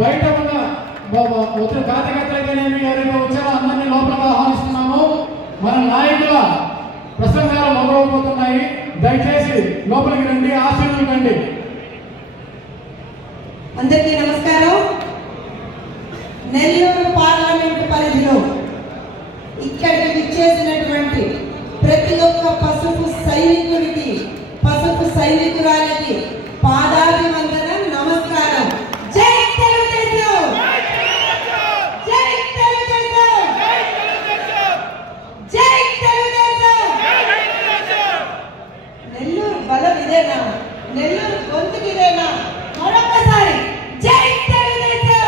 బయట ఉన్న వచ్చిన కార్యకర్తలైతేనేమి ఎవరైతే వచ్చారో అందరినీ లోపలికి ఆహ్వానిస్తున్నాము. మన నాయకుల ప్రసంగాలు మొదలైపోతున్నాయి. దయచేసి లోపలికి రండి, ఆశీర్వాదం కండి. అందరికీ నమస్కారం. నెల్లూరు పార్లమెంటు పరిధిలో ఇక్కడికి విచ్చేసినటువంటి ప్రతి ఒక్క పసుపు సైనికుడికి, పసుపు సైనికురాలకి పాదాభివందనం, నమస్కారం. జై తెలుగుదేశం, జై తెలుగుదేశం, జై తెలుగుదేశం. నెల్లూరు బలం ఇదేనా? నెల్లూరు గొంతుకి ఇదేనా? మరొకసారి జై తెలుగుదేశం.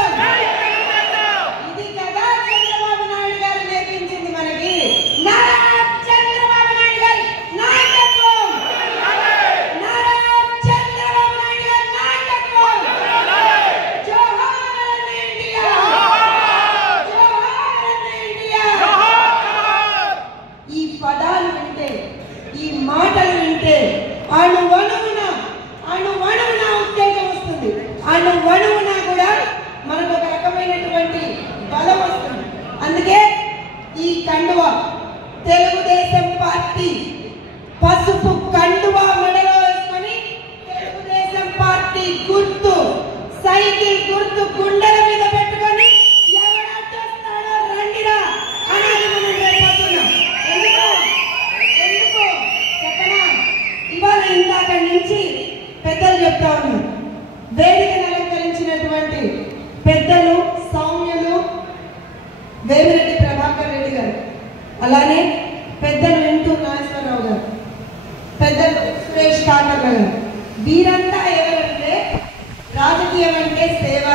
ఇది కదా చంద్రబాబు నాయుడు గారు నేర్పించింది మనకి. చంద్రబాబు నాయుడు గారి నాయకత్వం, చంద్రబాబు నాయుడు గారి నాయకత్వం. జోహార్ ఇండియా, జోహార్ ఇండియా. ఈ పదాలు వింటే, ఈ మాటలు వింటే అణువణువున ఉత్తేజం వస్తుంది. అణువణువున కూడా మనకు ఒక రకమైనటువంటి బలం వస్తుంది. అందుకే ఈ కండువా, తెలుగుదేశం పార్టీ పసుపు కండువా మెడలో వేసుకొని, తెలుగుదేశం పార్టీ గుర్తు, సైకిల్ గుర్తు గుండెల మీద పెట్టుకొని ఎవడొస్తాడో రండిరా అనేది మనం రేపొద్దున్నాం. ఎందుకు చెప్పనా? ఇవాళ ఇందాక నుంచి పెద్దలు చెప్తా ఉన్నారు. వేదికను అలంకరించినటువంటి పెద్దలు సౌమ్యులు వేమిరెడ్డి ప్రభాకర్ రెడ్డి గారు, అలానే పెద్దలు ఇంటూరు నాగేశ్వరరావు గారు, పెద్దలు సురేష్ కాకర్ల గారు. వీరంతా ఎవరంటే రాజకీయం అంటే సేవ,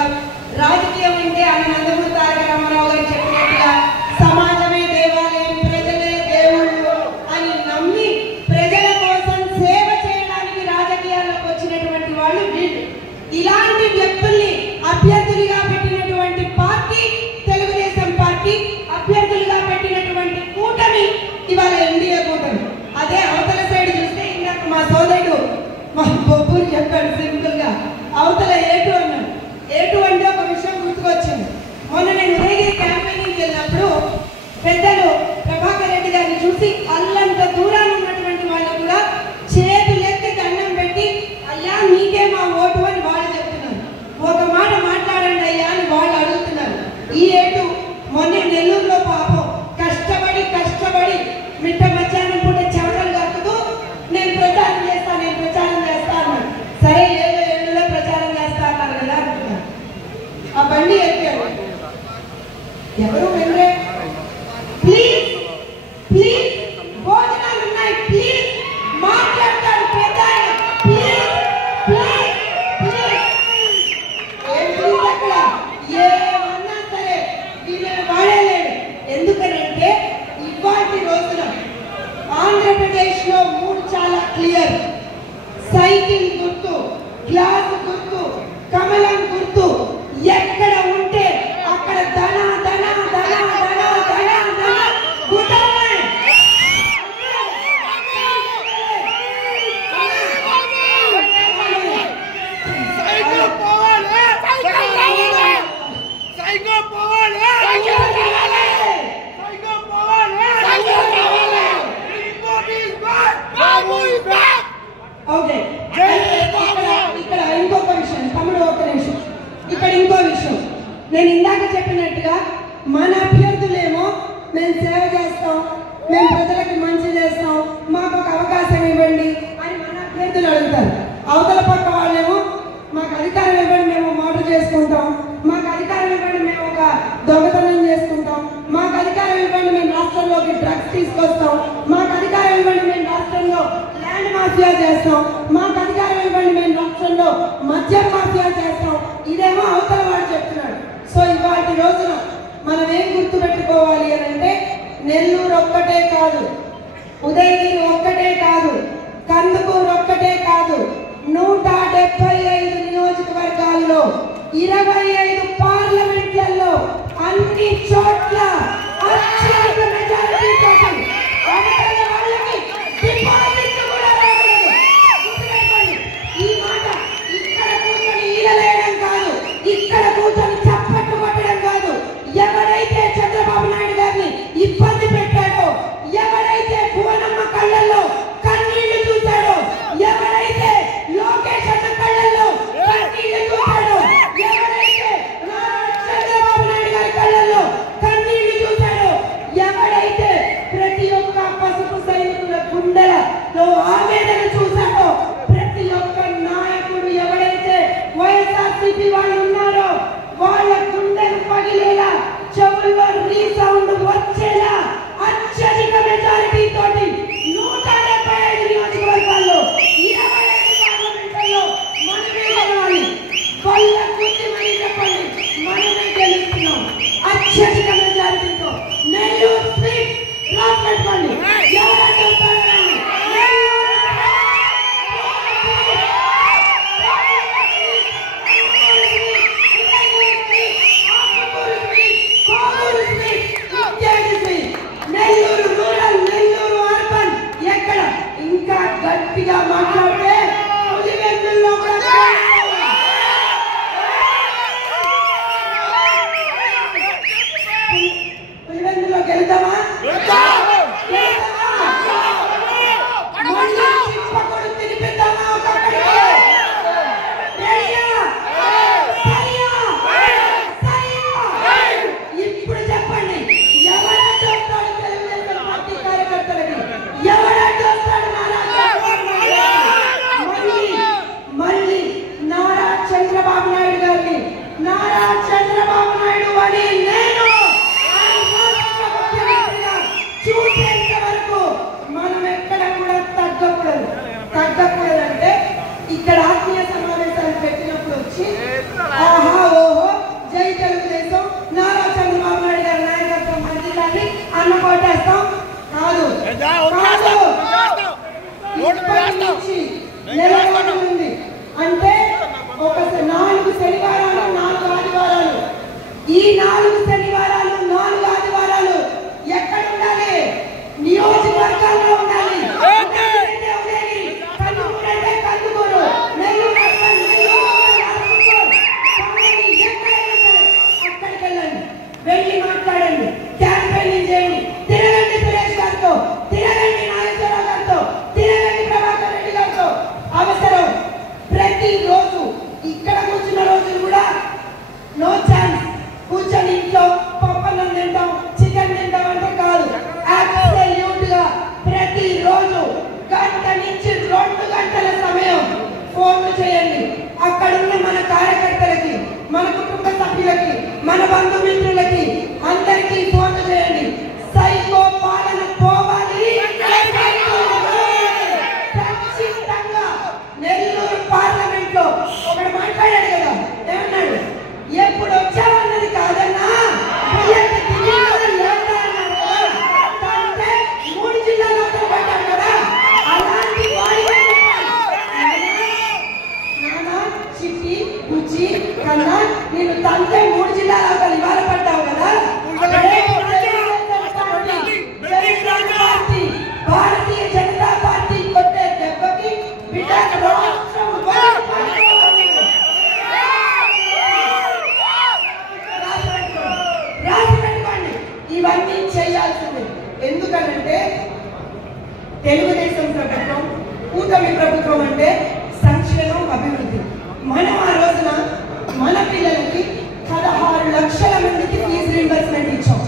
రాజకీయం అంటే ఆయన నందమూరి తారక రామారావు గారు చెప్పినట్టుగా సమాజమే దేవాలయం, ప్రజలే దేవుళ్ళు అని నమ్మి ప్రజల కోసం సేవ చేయడానికి రాజకీయాల్లోకి వచ్చినటువంటి వాళ్ళు వీళ్ళు. ఇలాంటి వ్యక్తుల్ని అభ్యర్థులుగా పెట్టినటువంటి పార్టీ తెలుగుదేశం పార్టీ, అభ్యర్థులుగా పెట్టినటువంటి కూటమి ఇవాళ ఎన్డీఏ కూటమి. అదే అవతల సైడ్ చూస్తే ఇందాక మా సోదరుడు మా బొబ్బులు చెప్పాడు సింపుల్ గా, అవతల ఏటు అన్నాడు. ఏటు అంటే ఒక విషయం గుర్తుకొచ్చింది. మొన్న నేను ఉదయగిరి క్యాంపెయినింగ్ వెళ్ళినప్పుడు పెద్దలు ప్రభాకర్ రెడ్డి గారిని చూసి అల్లంత దూరాన్ని ఉన్నటువంటి వాళ్ళు కూడా చేతులెత్తి దండం పెట్టి అయ్యా మీకే మా ఓటు అని వాళ్ళు చెప్తున్నారు. ఒక మాట మాట్లాడండి అయ్యా అని వాళ్ళు అడుగుతున్నారు. ఈ ఏటు మొన్న నెల్లూరులో పాపం కష్టపడి మిట్ట మధ్యాహ్నం పూట చెమటలు కక్కుతూ నేను ప్రచారం చేస్తాను. సరే ఏదో ఏళ్ళలో ప్రచారం చేస్తా అన్నారు కదా అంటున్నారు. ఆ బండి ఎక్కాడు. ఎవరు వెళ్ళే ప్లీజ్ భోజనాలు ఉన్నాయి, ప్లీజ్ మాట్లాడతారు పెద్ద ఆయన, ప్లీజ్ ఏం ప్లీజ్ అక్కడ ఏమన్నా సరే వీళ్ళని వాడలేడు. ఎందుకనంటే ఇవాటి రోజున ఆంధ్రప్రదేశ్ లో 3 చాలా క్లియర్. సైకిల్ గుర్తు, గ్లాస్ గుర్తు, కమలం గుర్తు ఎక్కడ ఉంటే అక్కడ ధన గుర్తున్నాయి. ఓకే, ఇక్కడ ఇంకొక విషయం తమ్ముడు, ఒక నిమిషం. ఇక్కడ ఇంకో విషయం, నేను ఇందాక చెప్పినట్టుగా మన అభ్యర్థులేమో మేము సేవ చేస్తాం, మేము ప్రజలకు మంచి చేస్తాం, మాకు ఒక అవకాశం ఇవ్వండి అని మన అభ్యర్థులు అడుగుతారు. అవతల పక్క వాళ్ళేమో మాకు అధికారం ఇవ్వండి, మేము మోటర్ చేసుకుంటాం, మాకు అధికారం ఇవ్వండి, మేము ఒక దొంగతనం చేసుకుంటాం, మాకు అధికారం ఇవ్వండి, మేము రాష్ట్రంలోకి డ్రగ్స్ తీసుకొస్తాం, మాకు అధికారం ఇవ్వండి, మేము రాష్ట్రంలో ల్యాండ్ మాఫియా చేస్తాం, మాకు అధికారం ఇవ్వండి, మేము రాష్ట్రంలో మద్యం మాఫియా చేస్తాం. ఇదేమో అవతల వాడు చెప్తున్నాడు. సో ఇవాటి రోజున మనం ఏం గుర్తు పెట్టుకోవాలి అని అంటే, నెల్లూరు ఒక్కటే కాదు, ఉదయగిరి ఒక్కటే కాదు, కందుకూరు ఒక్కటే కాదు, 175 నియోజకవర్గాల్లో 25 పార్లమెంట్లలో అన్ని చోట్ల అత్యధిక మెజారిటీ కోసం అవతల వాళ్ళకి డిపాజిట్ కూడా రాలేదు. ఈ మాట ఇక్కడ కూర్చొని ఈలలేయడం కాదు, ఇక్కడ కూర్చొని ఎంతమంది వాళ్ళు ఉన్నారో వాళ్ళ గుండెలు పగిలేలా, చెవుల్లో రీసౌండ్ వచ్చేలా అత్యధిక మెజారిటీ తోటి 175 నియోజకవర్గాల్లో 25 పార్లమెంట్లలో మనమే గెలవాలి. వాళ్ళ గుర్తి మరి చెప్పండి, మనమే గెలుస్తున్నాం అత్యధిక మెజారిటీతో. నెల్లూరు స్పీడ్ రాసి పెట్టుకోండి. ఎవరంటే నెల్లూరు రూరల్, నెల్లూరు అర్బన్, ఎక్కడ ఇంకా గట్టిగా మాట్లాడితే పులివెందుల్లో కూడా పులివెందులో గెలుద్దామా? చిప్పకొడు తినిపిద్దామా? ఇప్పుడు చెప్పండి, ఎవరంటే వస్తాడు తెలుగుదేశం పార్టీ కార్యకర్తలకి? ఎవరంటే వస్తాడు? మళ్ళీ నారా చంద్రబాబు నాయుడు గారిని, నారా చంద్రబాబు నాయుడు అని నేను చూసేంత వరకు మనం ఎక్కడ కూడా తగ్గకూడదంటే ఇక్కడ ఆత్మీయ సమావేశాలు పెట్టినప్పుడు వచ్చి ఆహా ఓహో జై తెలుగుదేశం, నారా చంద్రబాబు నాయుడు గారి నాయకత్వం మంచిదని అన్న కొట్టేస్తాం కాదు. నెలకొంది అంటే ఒక 4 శనివారాలు 4 ఆదివారాలు, ఈ 4 శనివారాలు 4 ఆదివారాలు ఎక్కడ ఉండాలి? నియోజకవర్గాల్లో ఉండాలి. కందుకూరు, నెల్లూరు అక్కడికి వెళ్ళండి, వెళ్ళి మాట్లాడండి, క్యాంపెయినింగ్ చేయండి. తిరగండి సురేష్ గారితో, తిరగండి నాగేశ్వరరావు గారితో, తిరగండి ప్రభాకర్ రెడ్డి గారితో. అవసరం ప్రతిరోజు ఇక్కడ కూర్చున్న రోజులు కూడా నో ఛాన్స్. కూర్చొని ఇంట్లో పప్పన్నం తింటాం, చికెన్ తింటాం అంటే కాదు. అబ్సల్యూట్ గా ప్రతిరోజు 1 గంట నుంచి 2 గంటల సమయం ఫోన్లు చేయండి. అక్కడున్న మన కార్యకర్తలకి, మన కుటుంబ సభ్యులకి, మన బంధుమిత్రులకి అందరికీ ఫోన్లు చేయండి. సైకో పాలన పోవాలి. ఖచ్చితంగా నెల్లూరు పార్లమెంట్ లో ఒకడు మాట్లాడాడు కదా, ఏమన్నాడు? ఎప్పుడు వచ్చావన్నది కాదన్నా, 3 జిల్లాలో పడ్డాడు కదా. అలాంటి నానా చిట్టి బుజ్జి కన్నా నేను తంతే 3 జిల్లాల అవతల ఇవాళ పడ్డావు కదా. భారతీయ జనతా పార్టీ కొట్టే దెబ్బకి బిడ్డ రాసి పెట్టుకోండి. ఇవన్నీ చేయాల్సింది. ఎందుకనంటే తెలుగుదేశం ప్రభుత్వం, కూటమి ప్రభుత్వం అంటే సంక్షేమం, అభివృద్ధి. మనం ఆ రోజున మన పిల్లలకి 16 లక్షల మందికి ఫీజు రీంబర్స్మెంట్ ఇచ్చాం.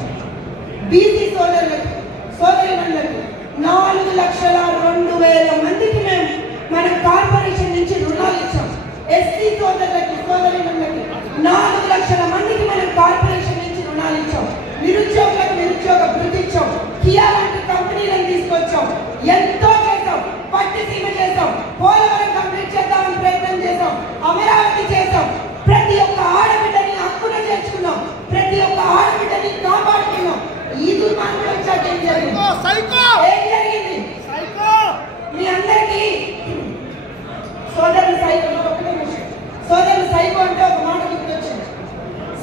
బీసీ సోదరులకు, సోదరిమణులకు 4,02,000 మందికి మేము మన కార్పొరేషన్ నుంచి రుణాలు ఇచ్చాం. ఎస్సీ సోదరులకు, సోదరిమణులకి 4 లక్షల మందికి మనం కార్పొరేషన్ నుంచి రుణాలు ఇచ్చాం. నిరుద్యోగులకు నిరుద్యోగ వృత్తి ఇచ్చాం. కియా లాంటి కంపెనీలను తీసుకొచ్చాం. ఎంతో చేసాం. పట్టిసీమ చేసాం. పోలవరం కంప్లీట్ చేద్దామని ప్రయత్నం చేసాం. అమరావతి చేసాం. ప్రతి ఒక్క ఆడబిడ్డని హక్కున చేర్చుకున్నాం. ప్రతి ఒక్క ఆడబిడ్డని కాపాడుకున్నాం. ఈ దుర్మార్గం వచ్చాక ఏం జరిగింది? మీ అందరికీ సోదరులు సైకో, సోదరులు సైకో అంటే ఒక మాట గుర్తొచ్చింది.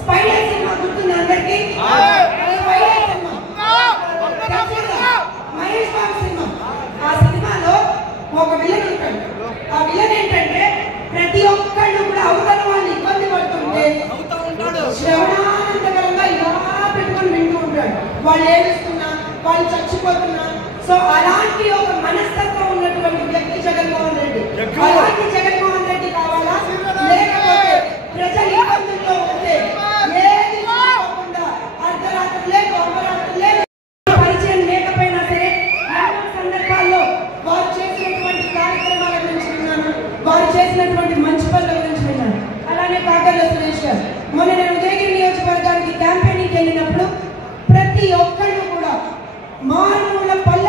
స్పైడర్ సినిమా గుర్తుంది అందరికీ? Spider cinema, Mahesh Babu cinema. ఆ సినిమాలో ఒక విలన్ ఉంటాడు. ఆ విలన్ ఏంటంటే ప్రతి ఒక్కళ్ళు కూడా అవతల వాళ్ళు ఇబ్బంది పడుతుంటే శ్రవణానందకరంగా ఇలా పెట్టుకుని వింటూ ఉంటాడు. వాళ్ళు ఏడుస్తున్నా, వాళ్ళు చచ్చిపోతున్నా. సో అలాంటి ఒక మనస్తత్వం ఉన్నటువంటి వ్యక్తి జగన్మోహన్ రెడ్డి. అలాంటి జగన్మోహన్ రెడ్డి కావాలా? లేకపోతే ప్రజలు ఇబ్బందుల్లో ఉంటే ఏది కాకుండా అర్ధరాత్రి లేదు, అమరాత్రి లేదు, పరిచయం లేకపోయినా సరే ఎన్నో సందర్భాల్లో వారు చేసినటువంటి కార్యక్రమాల గురించి విన్నాను, వారు చేసినటువంటి మంచి పనుల గురించి విన్నాను. అలానే అట్లనే కాకర్ల సురేష్ గారు. మొన్న నేను ఉదయగిరి నియోజకవర్గానికి క్యాంపెయినింగ్కి వెళ్ళినప్పుడు ప్రతి ఒక్కళ్ళు కూడా మారుమూల పల్లె